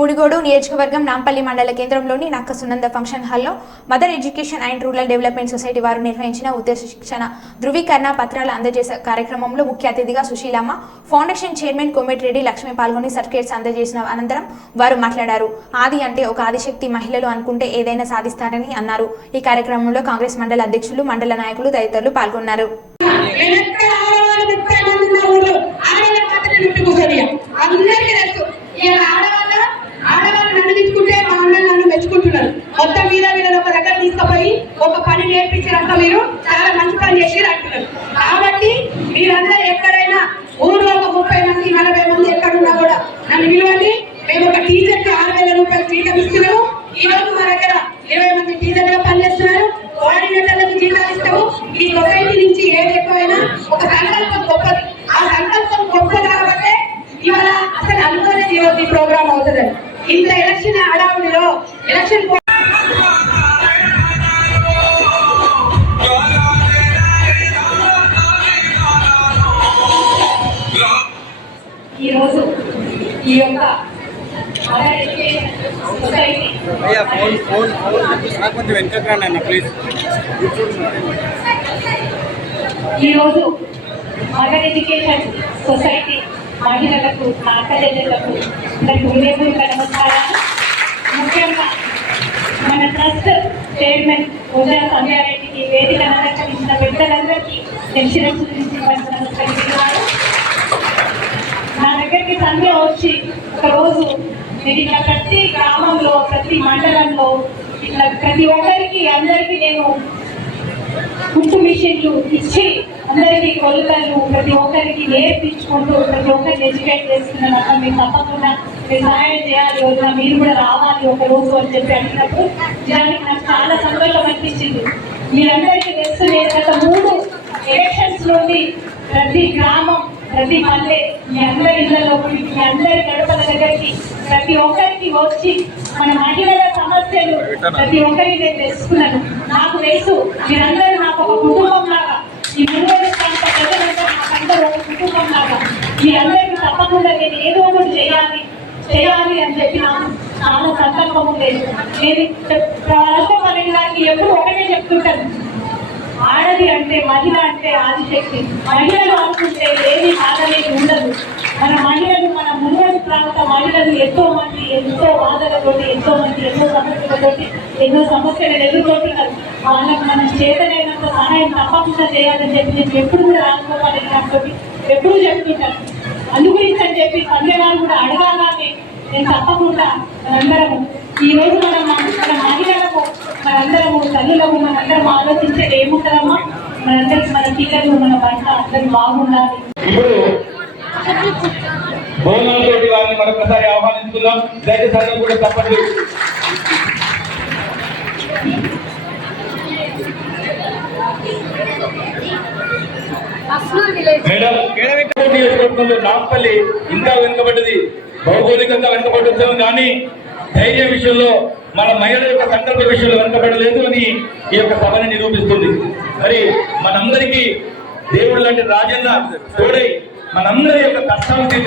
ముడిగోడు నియోజకవర్గం నాంపల్లి మండల కేంద్రంలోని నక్క సునంద ఫంక్షన్ హాల్లో mother education and rural development society వారు నిర్వహించిన ఉద్దేశ శిక్షణ ధృవీకరణ పత్రాలు అందజేసే కార్యక్రమంలో ముఖ్య అతిథిగా సుశీలమ్మ ఫౌండేషన్ చైర్మన్ కోమటిరెడ్డి లక్ష్మి పాల్గొని సర్టిఫికేట్స్ అందజేసిన అనంతరం వారు మాట్లాడారు. ఆది అంటే ఒక ఆదిశక్తి మహిళలు అనుకుంటే ఏదైనా సాధిస్తారని అన్నారు. ఈ కార్యక్రమంలో కాంగ్రెస్ మండల అధ్యక్షులు మండల నాయకులు తదితరులు పాల్గొన్నారు. అందరికీ తెలుసు. ఒక పని మీరు చాలా మంచి పని చేసి అంటున్నారు. కాబట్టి మీరందరూ ఎక్కడైనా ఊర్లో ఒక ముప్పై మంది నలభై మంది ఎక్కడున్నా కూడా నన్ను పిలవండి. మేము ఒక టీచర్కి ఆరు వేల రూపాయలు జీతం ఇస్తున్నాము. ఈ రోజు మా దగ్గర ఇరవై మంది టీచర్లుగా పనిచేస్తున్నారు. కోఆర్డినేటర్లకు జీతాలు ఇస్తాము. ఈ సొసైటీ నుంచి ఏది ఎక్కువైనా ఒక సంకల్పం గొప్పది. ఆ సంకల్పం గొప్పది కాబట్టి ఇవాళ అసలు అనుకోలేదు ఈరోజు ఈ ప్రోగ్రామ్ అవుతుందని. ఇంత ఎలక్షన్ హడావుడిలో ఎలక్షన్ ఈరోజు ఈ యొక్క అయ్యా ఫోన్ ఫోన్ ఫోన్ కొంచెం వెనకకు రండి అన్న ప్లీజ్. ఈరోజు మదర్ ఎడ్యుకేషన్ సొసైటీ మహిళలకు అందరికి హృదయపూర్వక నమస్కారాలు. ముఖ్యంగా మన ట్రస్ట్ చైర్మన్ ఉదయ సంధ్యారెడ్డికి వేదిక అలంకరించిన పెద్దలందరికీ తెలిసిన గురించి నమస్కరిస్తున్నాను సంధ్య వచ్చి ఒక రోజు నేను ఇట్లా ప్రతి గ్రామంలో ప్రతి మండలంలో ఇట్లా ప్రతి ఒక్కరికి అందరికీ నేను కుట్టు మిషన్లు ఇచ్చి అందరికీ కొలతలు ప్రతి ఒక్కరికి నేర్పించుకుంటూ ప్రతి ఒక్కరికి ఎడ్యుకేట్ చేస్తున్నాను అక్కడ మీరు తప్పకుండా మీరు సహాయం చేయాలి వదిన మీరు కూడా రావాలి ఒక రోజు అని చెప్పి అడిగినప్పుడు నిజానికి నాకు చాలా సంతోషం అనిపించింది. మీరందరికీ తెలుసు గత మూడు ఎలక్షన్స్ నుండి ప్రతి గ్రామం ప్రతి పల్లె మీ అందరి ఇళ్ళలో మీ అందరి గడపల దగ్గరికి ప్రతి ఒక్కరికి వచ్చి మన మహిళల సమస్యలు ప్రతి ఒక్కరికి నేను తెలుసుకున్నాను. నాకు తెలుసు మీరందరూ నాకు ఒక కుటుంబం లాగా ఈ మునుగోడు ప్రాంత నాకందరూ ఒక కుటుంబం లాగా మీ అందరికీ తప్పకుండా నేను ఏదో ఒకటి చేయాలి చేయాలి అని చెప్పి నాకు చాలా సంకల్పం ఉండేది నేను రాష్ట్రపతి గారికి ఎప్పుడు ఒకటే చెప్తుంటాను. ఆడది అంటే మహిళ అంటే ఆదిశక్తి. మహిళలు అనుకుంటే ఏది ఆడలేదు ఉండదు. మన మహిళలు మన మునుగోడు ప్రాంత మహిళలు ఎంతో మంది ఎంతో బాధలతోటి ఎంతో మంది ఎన్నో సమస్యలతోటి ఎన్నో సమస్యలను ఎదుర్కొంటున్నారు. వాళ్ళకు మనం చేతనైనంత సహాయం తప్పకుండా చేయాలని చెప్పి నేను ఎప్పుడు కూడా రానుకోవాలి కాబట్టి ఎప్పుడు చెప్తుంటాను. అందుగురించి అని చెప్పి సంజయ్ కూడా అడగాలని నేను తప్పకుండా అందరం ఈ రోజు మనం మన మహిళల మనందరము తల్లులకు మనందరం ఆలోచించేది ఏముంటుందమ్మా? మనందరికి మన పిల్లలు మన భర్త అందరూ బాగుండాలి. ఇప్పుడు భోజనాలతోటి వారిని మరొకసారి ఆహ్వానించుకుందాం దయచేసి కూడా తప్పట్లు మేడం నియోజకవర్గంలో నాంపల్లి ఇంకా వెనుకబడ్డది. భౌగోళికంగా వెనుకబడ్డది కానీ ధైర్య విషయంలో మన మహిళల యొక్క సంకల్ప విషయంలో వెనకబడలేదు అని ఈ యొక్క సభని నిరూపిస్తుంది. మరి మనందరికీ దేవుడు లాంటి రాజన్న తోడై మనందరి యొక్క కష్టాలు తీర్చ